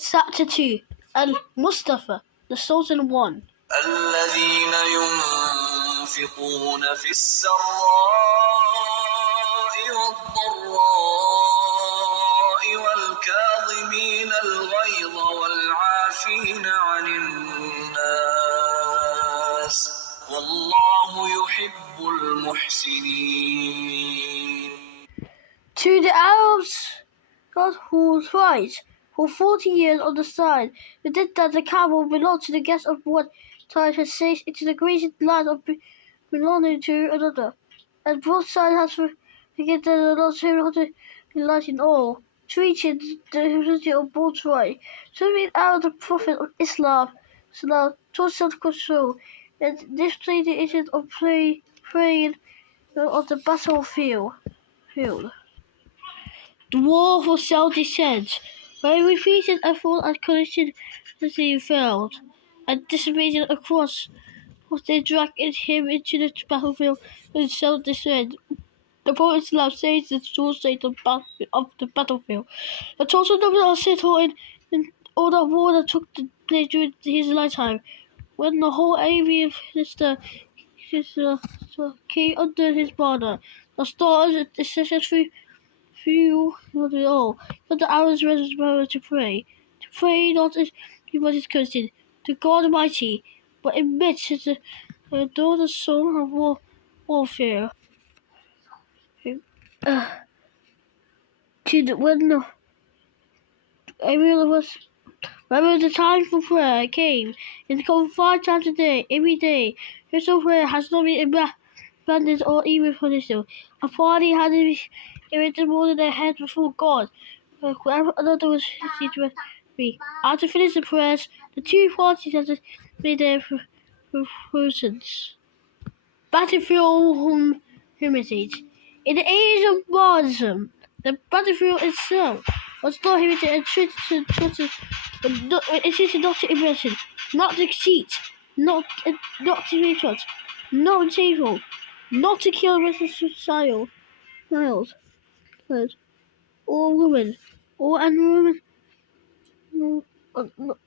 Chapter 2 Mustafa The Chosen One. الذين ينفقون في السراء والضراء والكاظمين الغيظ والعافين عن الناس والله يحب المحسنين. To the Arabs, God who was right for 40 years on the side, who did that the camel belonged to the guest of one side has sailed into the greatest land of belonging to another, and both sides has forget that the Lord to light in all, treated the humanity of both right. So made out the Prophet of Islam taught self-control, and displayed the agent of praying on the battlefield. The war for self-defense, where repeated effort and continuously failed, and dissipated across what they dragged him into the battlefield in self-defense. The Prophet says the true state of the battlefield. The total number of settled in all the war that took place during his lifetime, when the whole area minister came under his banner. The stars and the few not at all, but the hours reserved to pray not as anybody's cursed, to God Almighty, but admits the the son of warfare. To the when everyone was when the time for prayer came, and come 5 times a day, every day. Personal prayer has not been abandoned or even punished. A party had erected more than their head before God. Whoever another was to me. After finishing the prayers, the two parties had made their proposals. Battlefield hermitage. In the age of modernism, the battlefield itself was not hermitage and treated not to immersion, not to cheat, not to retreat, not to evil, not to kill child, or woman, or a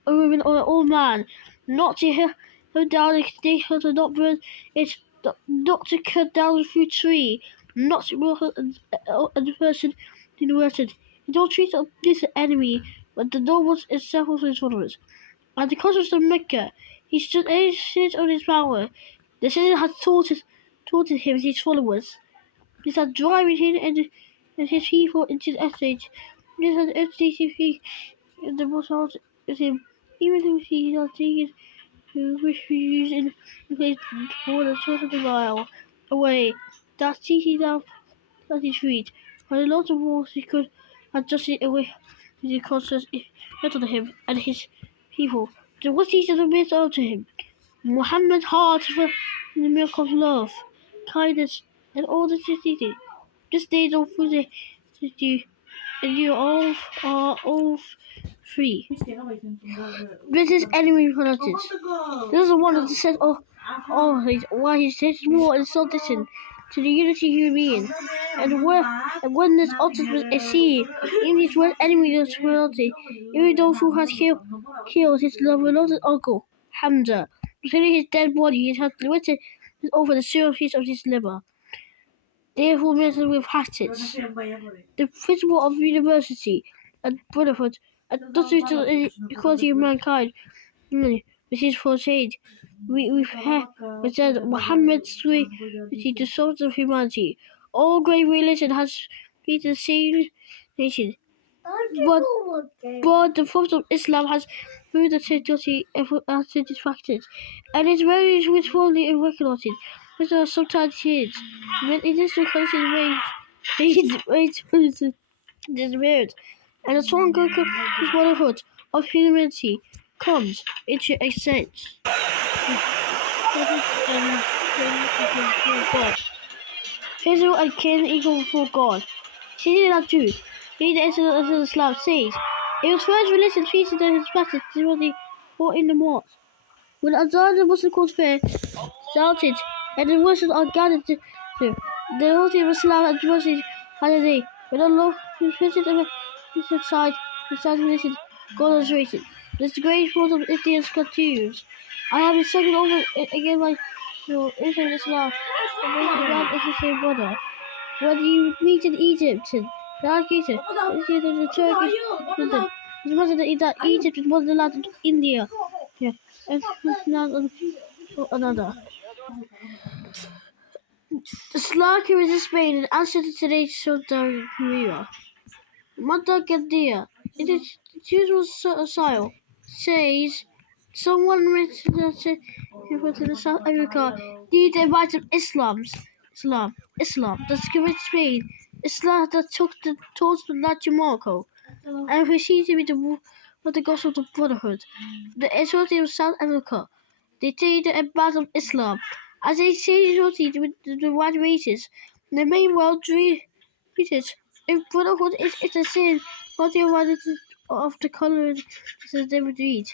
woman or an old man, not to cut down the nation, to not burn it, not to cut down the fruit tree, not to murder a person inverted. You don't treat this enemy, but the nobles itself of his followers. At the conquest of Mecca, he stood ancient on his power. The citizen had taught him his followers. This had driven him and his people into the estate. This had educated the most of him, even if he had taken refuge in the place for the choice of the mile away. That city now 33. But a lot of wars he could adjust it away with the concerts to him and his people. The what is the midst of him? Muhammad's heart for the miracle of love, kindness, and all that is needed. This day don't food you, and you all are all free. This is enemy politics. This is one of the set of why he says more and so distant to the unity human being. And when this ultimate is seen in his worst enemy of humanity, even those who had killed his beloved uncle, Hamza, considering his dead body, he has written over the surface of his liver. Therefore measured with hatchets. The principle of university and brotherhood and the equality of mankind, which is portrayed. We said Muhammad's way, which is the source of humanity. All great religion has been the same nation. But the Prophet of Islam has proved that sanctity as satisfactory, and its values which fully recognized, which are sometimes changed. When it is recognized ways disappeared, and a stronger brotherhood of humanity comes into existence. Israel and Cain equal before God. Season that too. He the incident of Islam says, it was first religion treated as his practice when fought in the mosque. When Azan the Muslim court fair shouted, and the Muslims are gathered to the unity of Islam and Muslims had a day. When Allah was visited on the side religion, God is rated. This great world of Indians continues. I have been second over again by Israel Islam. The great God is the same brother. When you meet in Egypt, Egypt, the Turkish London. His mother that Egypt is motherland of India. Yeah, and now another. The Slovakia is Spain and answer to today's South Korea. Mata Gadia, it is usual style, says someone written in South Africa, need the advice of Islam, that's given Spain, Islam that took the towards the Latin Morocco, and received to be the gospel of brotherhood. The Israeli of South Africa, they take the advice of Islam, as they say with the white races, the main world treated. If brotherhood is a sin, what they wanted of the color is they would read.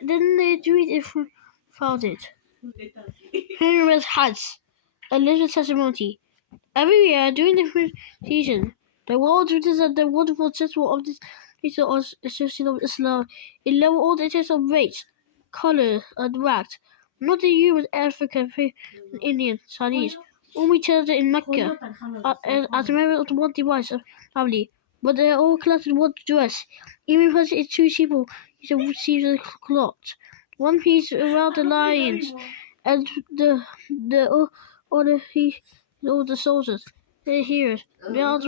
Then they read if found it. Henry's hats, a little testimony. Every year during the season, the world represents the wonderful festival of this Association of Islam. It level all the interests of race, color, and race. Not the human African, Indian, Chinese. All we together in Mecca, as a member of the one device of family, but they are all classed in one dress. Even if it's two people, you receive the cloth. One piece around the lions, and the other piece all the soldiers, they hear it. They are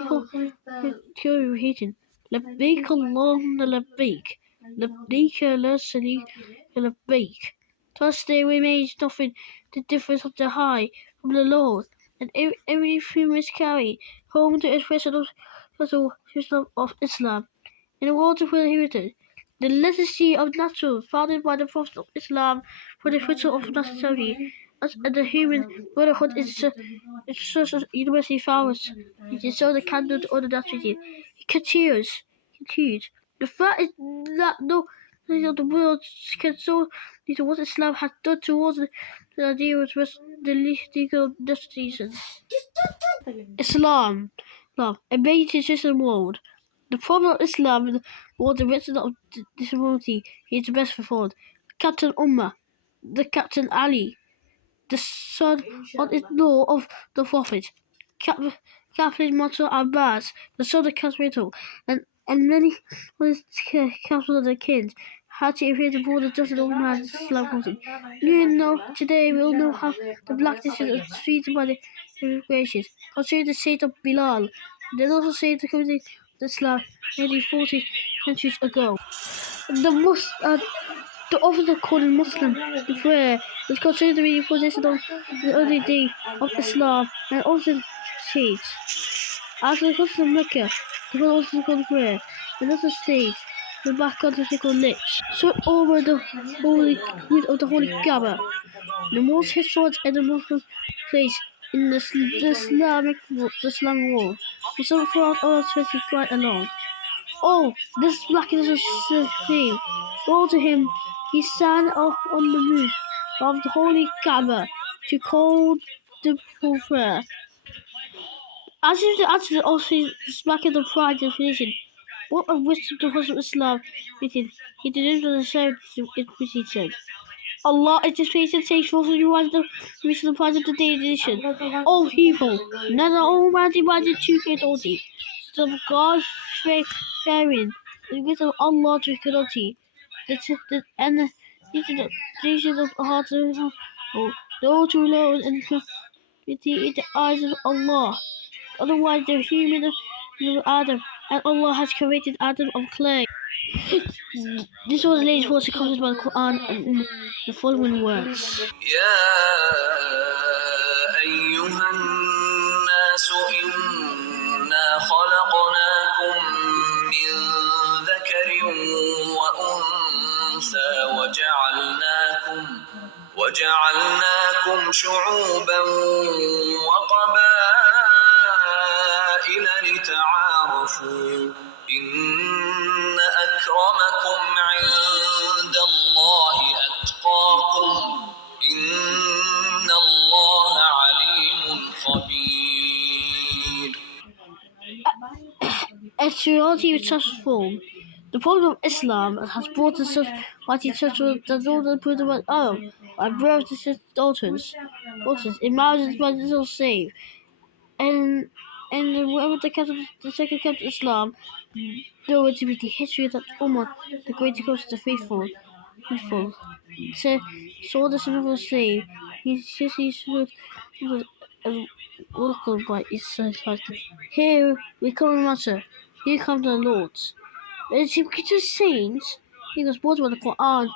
repeating, لبيك اللهم لبيك, لبيك لا شريك لبيك. Thus there remains nothing the difference of the high from the low, and everything is carried home to expression of the Islam of Islam. In a world of heritage, the legacy of natural, founded by the Prophet of Islam for the future of necessity, and the human brotherhood is such as university flowers. It is so the candle to other naturity. It continues. The fact is that no of the world can so little what Islam has done towards the idea of the legal destinations. Islam, a major system world. The problem of Islam was the reason of disability. He is the best performed. Captain Ummah, the Captain Ali, the son-in-law of the Prophet, Captain Mansur Abbas, the son of Casmito, and many of his captains of the kings had to appear before the judge of the man's Islam Muslim. Today we all know how the black decisions are treated by the immigration. Consider the saint of Bilal. They also say the community of Islam nearly 40 centuries ago. The officer called Muslim prayer is considered to be the position of the early day of Islam and often shades. After the Prophet of Mecca, the Prophet also called prayer, and also states the back of the sacred lips, so over the holy grid of the Holy Kaaba, the most historic and the most place in the Islamic world. The sun throughout all 20 quite along. Oh, this black is a shame. Woe to him. He stand up on the roof of the holy Kaaba to call the prayer. As if the answer also back in the pride and religion. What a wisdom the Prophet of Islam written. He delivered the same in which he said. Allah is displeased and takes for you as the reason of the day edition. All people, neither Almighty by the truth and authority. So God's faith therein, the wisdom of Allah to equality. And the creation of the heart of those who know and pity in the eyes of Allah. Otherwise, the human of Adam, and Allah has created Adam of clay. This was the latest voice commented by the Quran and the following words. يا أيها الناس إنا خلقناكم من ذكر وأنثى وجعلناكم شعوبا وقبائل لتعارفوا إن أكرمكم عند الله أتقاكم إن الله عليم خبير. Actuality was transformed. The problem of Islam has brought the society to the northern Puerto Arab by birth to daughters in marriages by little slave. And whoever the second captain of Islam, there were to be the history that Umar, the great coach of the faithful, saw the son of a slave. He should was welcomed by his side. Here we come, master. Here come the lords. As he became saints, he was brought by the Quran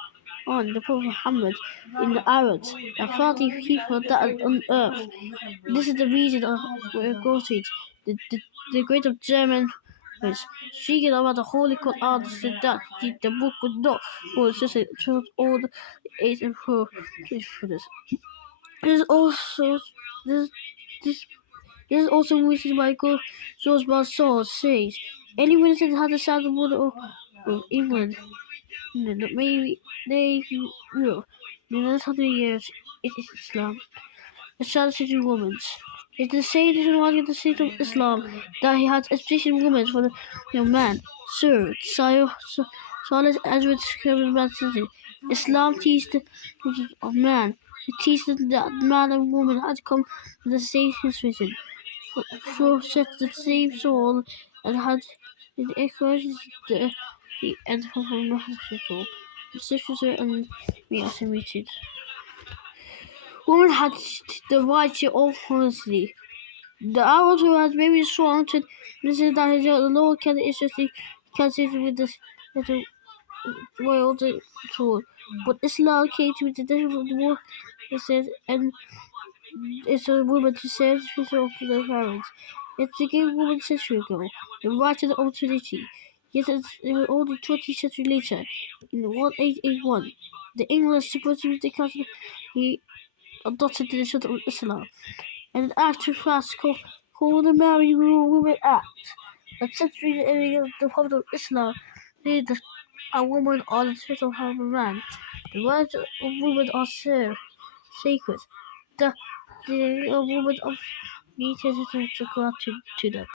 on the Prophet Muhammad in the Arabs, the party people that on earth. This is the reason of where goes it. The great of German was speaking about the Holy Quran said that the book would not was just told all the eight and four faithfulness. There's also this this this is also reason why George Balsaw says any witness had the sound of water of England. Maybe they will. In the last 100 years, it is Islam. The Sunday women. It's the same one in the state of Islam that he had especially women for the man. Sir, Silence Edward Scribbler Islam teaches the of man. It teaches that man and woman had come to the same vision. For set the same soul and had it encourages the end of the hospital. The sisters and we are submitted. Women had the right to own honestly. The Arabs who had maybe strong to listen that the Lord can interesting consider with this little world tool. But Islam came to the different war and it's a woman to serve for their parents. It's a gave woman century ago, the right to the opportunity. Yet it's only 20 centuries later, in 1881, the English supported the country he adopted the tradition of Islam. And an act to pass called the Married Women Act. A century in the Republic of Islam made a woman on the title of a man. The rights of women are sacred. The women of needed to go to them.